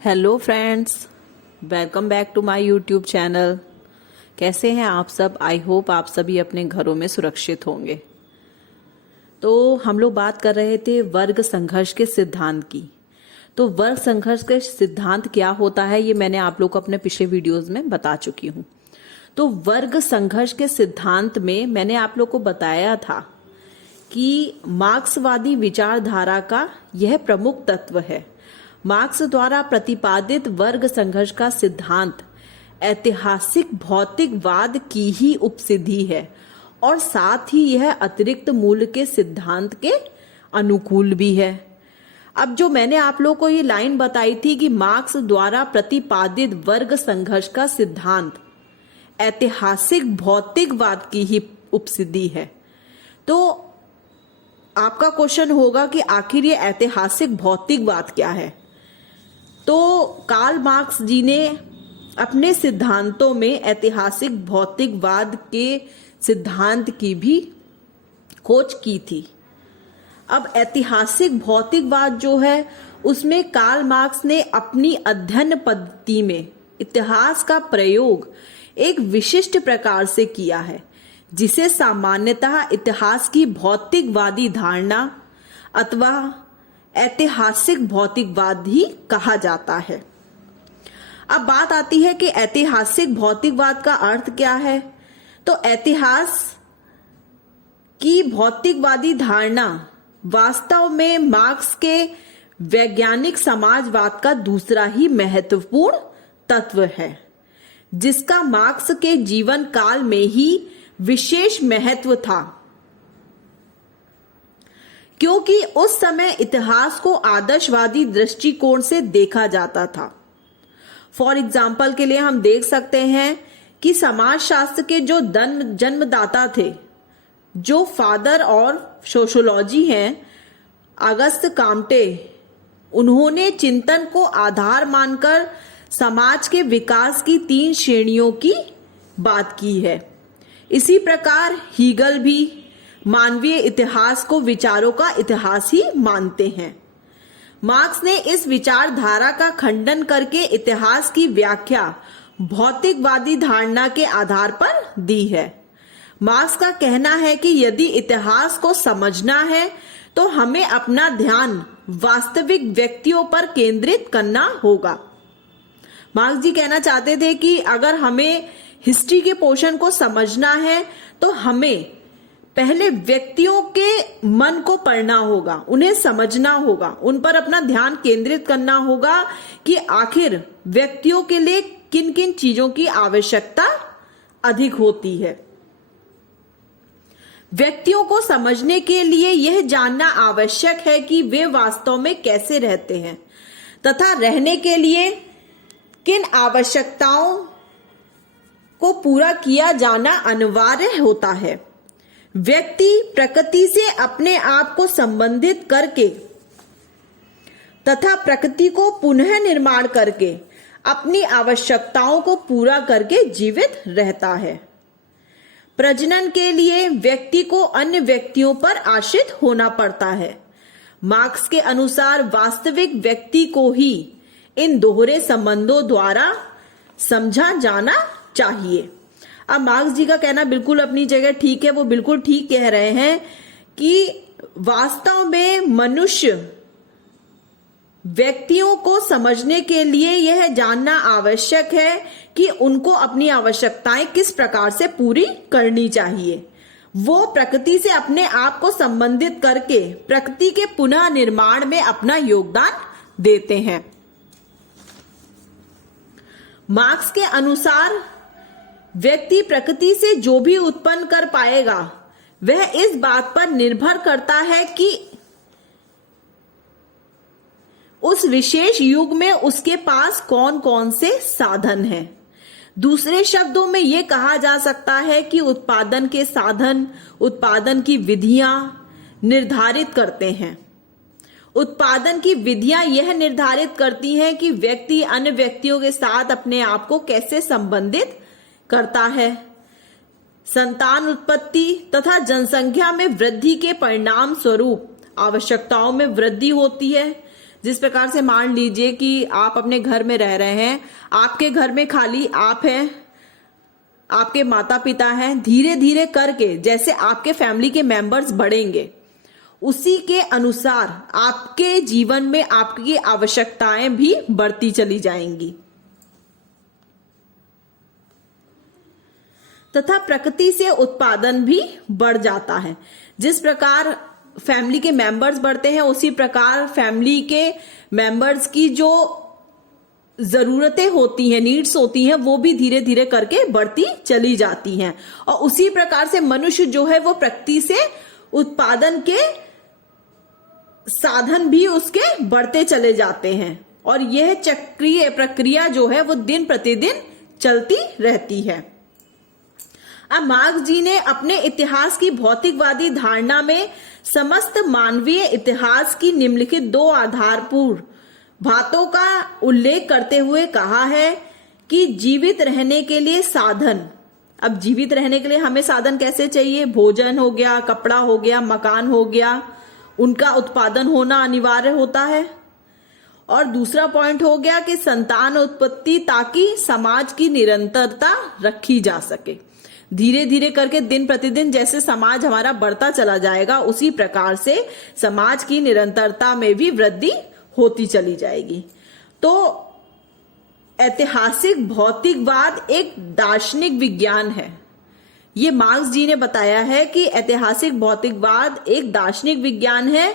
Hello friends, welcome back to my YouTube channel. कैसे हैं आप सब? आई होप आप सभी अपने घरों में सुरक्षित होंगे। तो हम लोग बात कर रहे थे वर्ग संघर्ष के सिद्धांत की। तो वर्ग संघर्ष के सिद्धांत क्या होता है ये मैंने आप लोग को अपने पिछले वीडियोस में बता चुकी हूँ। तो वर्ग संघर्ष के सिद्धांत में मैंने आप लोग को बताया था कि मार्क्सवादी विचारधारा का यह प्रमुख तत्व है। मार्क्स द्वारा प्रतिपादित वर्ग संघर्ष का सिद्धांत ऐतिहासिक भौतिकवाद की ही उपसिद्धि है और साथ ही यह अतिरिक्त मूल्य के सिद्धांत के अनुकूल भी है। अब जो मैंने आप लोगों को ये लाइन बताई थी कि मार्क्स द्वारा प्रतिपादित वर्ग संघर्ष का सिद्धांत ऐतिहासिक भौतिकवाद की ही उपसिद्धि है, तो आपका क्वेश्चन होगा कि आखिर ये ऐतिहासिक भौतिकवाद क्या है। तो कार्ल मार्क्स जी ने अपने सिद्धांतों में ऐतिहासिक भौतिकवाद के सिद्धांत की भी खोज की थी। अब ऐतिहासिक भौतिकवाद जो है उसमें कार्ल मार्क्स ने अपनी अध्ययन पद्धति में इतिहास का प्रयोग एक विशिष्ट प्रकार से किया है, जिसे सामान्यतः इतिहास की भौतिकवादी धारणा अथवा ऐतिहासिक भौतिकवाद ही कहा जाता है। अब बात आती है कि ऐतिहासिक भौतिकवाद का अर्थ क्या है। तो इतिहास की भौतिकवादी धारणा वास्तव में मार्क्स के वैज्ञानिक समाजवाद का दूसरा ही महत्वपूर्ण तत्व है, जिसका मार्क्स के जीवन काल में ही विशेष महत्व था, क्योंकि उस समय इतिहास को आदर्शवादी दृष्टिकोण से देखा जाता था। फॉर एग्जाम्पल के लिए हम देख सकते हैं कि समाजशास्त्र के जो जन्मदाता थे, जो फादर और सोशियोलॉजी हैं, अगस्त काम्टे, उन्होंने चिंतन को आधार मानकर समाज के विकास की 3 श्रेणियों की बात की है। इसी प्रकार हीगल भी मानवीय इतिहास को विचारों का इतिहास ही मानते हैं। मार्क्स ने इस विचारधारा का खंडन करके इतिहास की व्याख्या भौतिकवादी धारणा के आधार पर दी है। मार्क्स का कहना है कि यदि इतिहास को समझना है तो हमें अपना ध्यान वास्तविक व्यक्तियों पर केंद्रित करना होगा। मार्क्स जी कहना चाहते थे कि अगर हमें हिस्ट्री के पोर्शन को समझना है तो हमें पहले व्यक्तियों के मन को पढ़ना होगा, उन्हें समझना होगा, उन पर अपना ध्यान केंद्रित करना होगा कि आखिर व्यक्तियों के लिए किन किन चीजों की आवश्यकता अधिक होती है। व्यक्तियों को समझने के लिए यह जानना आवश्यक है कि वे वास्तव में कैसे रहते हैं तथा रहने के लिए किन आवश्यकताओं को पूरा किया जाना अनिवार्य होता है। व्यक्ति प्रकृति से अपने आप को संबंधित करके तथा प्रकृति को पुनः निर्माण करके अपनी आवश्यकताओं को पूरा करके जीवित रहता है। प्रजनन के लिए व्यक्ति को अन्य व्यक्तियों पर आश्रित होना पड़ता है। मार्क्स के अनुसार वास्तविक व्यक्ति को ही इन दोहरे संबंधों द्वारा समझा जाना चाहिए। अब मार्क्स जी का कहना बिल्कुल अपनी जगह ठीक है, वो बिल्कुल ठीक कह रहे हैं कि वास्तव में मनुष्य व्यक्तियों को समझने के लिए यह जानना आवश्यक है कि उनको अपनी आवश्यकताएं किस प्रकार से पूरी करनी चाहिए। वो प्रकृति से अपने आप को संबंधित करके प्रकृति के पुनः निर्माण में अपना योगदान देते हैं। मार्क्स के अनुसार व्यक्ति प्रकृति से जो भी उत्पन्न कर पाएगा वह इस बात पर निर्भर करता है कि उस विशेष युग में उसके पास कौन कौन से साधन हैं। दूसरे शब्दों में यह कहा जा सकता है कि उत्पादन के साधन उत्पादन की विधियां निर्धारित करते हैं। उत्पादन की विधियां यह निर्धारित करती हैं कि व्यक्ति अन्य व्यक्तियों के साथ अपने आप को कैसे संबंधित करता है। संतान उत्पत्ति तथा जनसंख्या में वृद्धि के परिणाम स्वरूप आवश्यकताओं में वृद्धि होती है जिस प्रकार से मान लीजिए कि आप अपने घर में रह रहे हैं, आपके घर में खाली आप हैं, आपके माता पिता हैं, धीरे धीरे करके जैसे आपके फैमिली के मेंबर्स बढ़ेंगे उसी के अनुसार आपके जीवन में आपकी आवश्यकताएं भी बढ़ती चली जाएंगी तथा प्रकृति से उत्पादन भी बढ़ जाता है। जिस प्रकार फैमिली के मेंबर्स बढ़ते हैं उसी प्रकार फैमिली के मेंबर्स की जो जरूरतें होती हैं, नीड्स होती हैं, वो भी धीरे धीरे करके बढ़ती चली जाती हैं। और उसी प्रकार से मनुष्य जो है वो प्रकृति से उत्पादन के साधन भी उसके बढ़ते चले जाते हैं और यह चक्रीय प्रक्रिया जो है वो दिन प्रतिदिन चलती रहती है। अब मार्क्स जी ने अपने इतिहास की भौतिकवादी धारणा में समस्त मानवीय इतिहास की निम्नलिखित दो आधारभूत बातों का उल्लेख करते हुए कहा है कि जीवित रहने के लिए साधन, अब जीवित रहने के लिए हमें साधन कैसे चाहिए? भोजन हो गया, कपड़ा हो गया, मकान हो गया, उनका उत्पादन होना अनिवार्य होता है। और दूसरा पॉइंट हो गया कि संतान उत्पत्ति, ताकि समाज की निरंतरता रखी जा सके। धीरे धीरे करके दिन प्रतिदिन जैसे समाज हमारा बढ़ता चला जाएगा उसी प्रकार से समाज की निरंतरता में भी वृद्धि होती चली जाएगी। तो ऐतिहासिक भौतिकवाद एक दार्शनिक विज्ञान है। ये मार्क्स जी ने बताया है कि ऐतिहासिक भौतिकवाद एक दार्शनिक विज्ञान है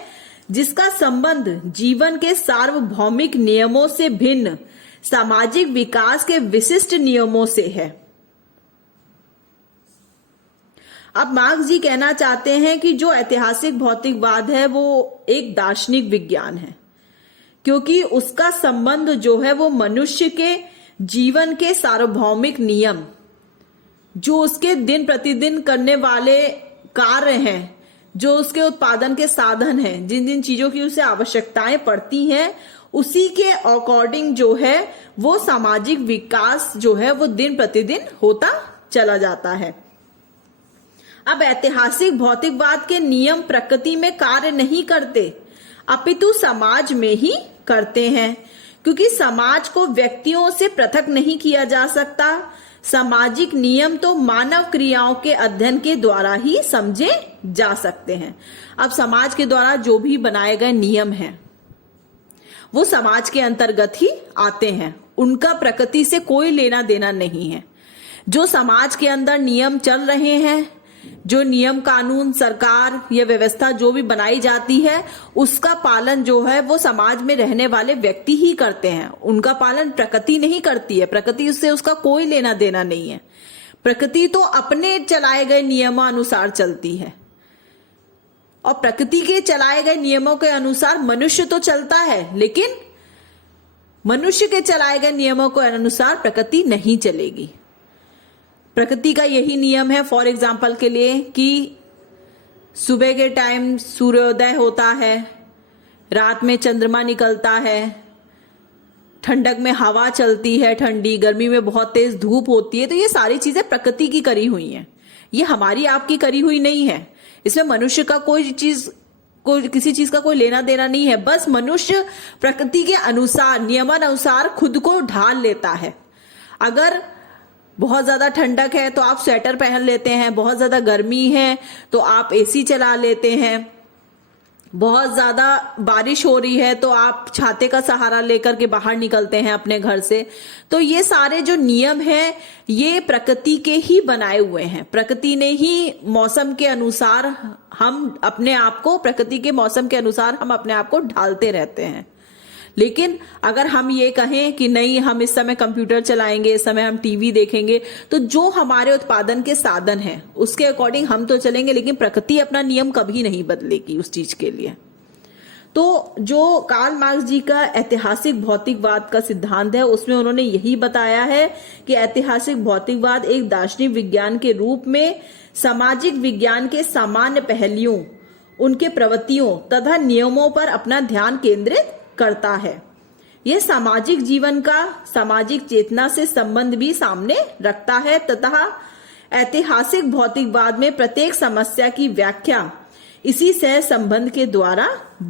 जिसका संबंध जीवन के सार्वभौमिक नियमों से भिन्न सामाजिक विकास के विशिष्ट नियमों से है। अब मार्क्स जी कहना चाहते हैं कि जो ऐतिहासिक भौतिकवाद है वो एक दार्शनिक विज्ञान है क्योंकि उसका संबंध जो है वो मनुष्य के जीवन के सार्वभौमिक नियम, जो उसके दिन प्रतिदिन करने वाले कार्य हैं, जो उसके उत्पादन के साधन हैं, जिन जिन चीजों की उसे आवश्यकताएं पड़ती हैं, उसी के अकॉर्डिंग जो है वो सामाजिक विकास जो है वो दिन प्रतिदिन होता चला जाता है। अब ऐतिहासिक भौतिकवाद के नियम प्रकृति में कार्य नहीं करते अपितु समाज में ही करते हैं क्योंकि समाज को व्यक्तियों से पृथक नहीं किया जा सकता। सामाजिक नियम तो मानव क्रियाओं के अध्ययन के द्वारा ही समझे जा सकते हैं। अब समाज के द्वारा जो भी बनाए गए नियम हैं वो समाज के अंतर्गत ही आते हैं, उनका प्रकृति से कोई लेना देना नहीं है। जो समाज के अंदर नियम चल रहे हैं, जो नियम कानून सरकार या व्यवस्था जो भी बनाई जाती है उसका पालन जो है वो समाज में रहने वाले व्यक्ति ही करते हैं, उनका पालन प्रकृति नहीं करती है। प्रकृति उससे उसका कोई लेना देना नहीं है। प्रकृति तो अपने चलाए गए नियमानुसार चलती है और प्रकृति के चलाए गए नियमों के अनुसार मनुष्य तो चलता है, लेकिन मनुष्य के चलाए गए नियमों के अनुसार प्रकृति नहीं चलेगी। प्रकृति का यही नियम है फॉर एग्जाम्पल के लिए कि सुबह के टाइम सूर्योदय होता है, रात में चंद्रमा निकलता है, ठंडक में हवा चलती है ठंडी, गर्मी में बहुत तेज धूप होती है। तो ये सारी चीजें प्रकृति की करी हुई हैं, ये हमारी आपकी करी हुई नहीं है। इसमें मनुष्य का किसी चीज का कोई लेना देना नहीं है। बस मनुष्य प्रकृति के अनुसार नियमानुसार खुद को ढाल लेता है। अगर बहुत ज्यादा ठंडक है तो आप स्वेटर पहन लेते हैं, बहुत ज्यादा गर्मी है तो आप एसी चला लेते हैं, बहुत ज्यादा बारिश हो रही है तो आप छाते का सहारा लेकर के बाहर निकलते हैं अपने घर से। तो ये सारे जो नियम हैं ये प्रकृति के ही बनाए हुए हैं। प्रकृति ने ही मौसम के अनुसार हम अपने आप को, प्रकृति के मौसम के अनुसार हम अपने आप को ढालते रहते हैं। लेकिन अगर हम ये कहें कि नहीं हम इस समय कंप्यूटर चलाएंगे, इस समय हम टीवी देखेंगे, तो जो हमारे उत्पादन के साधन हैं उसके अकॉर्डिंग हम तो चलेंगे, लेकिन प्रकृति अपना नियम कभी नहीं बदलेगी उस चीज के लिए। तो जो कार्ल मार्क्स जी का ऐतिहासिक भौतिकवाद का सिद्धांत है उसमें उन्होंने यही बताया है कि ऐतिहासिक भौतिकवाद एक दार्शनिक विज्ञान के रूप में सामाजिक विज्ञान के सामान्य पहलुओं, उनके प्रवृत्तियों तथा नियमों पर अपना ध्यान केंद्रित करता है। यह सामाजिक जीवन का सामाजिक चेतना से संबंध भी सामने रखता है तथा ऐतिहासिक भौतिकवाद में प्रत्येक समस्या की व्याख्या इसी सह संबंध के द्वारा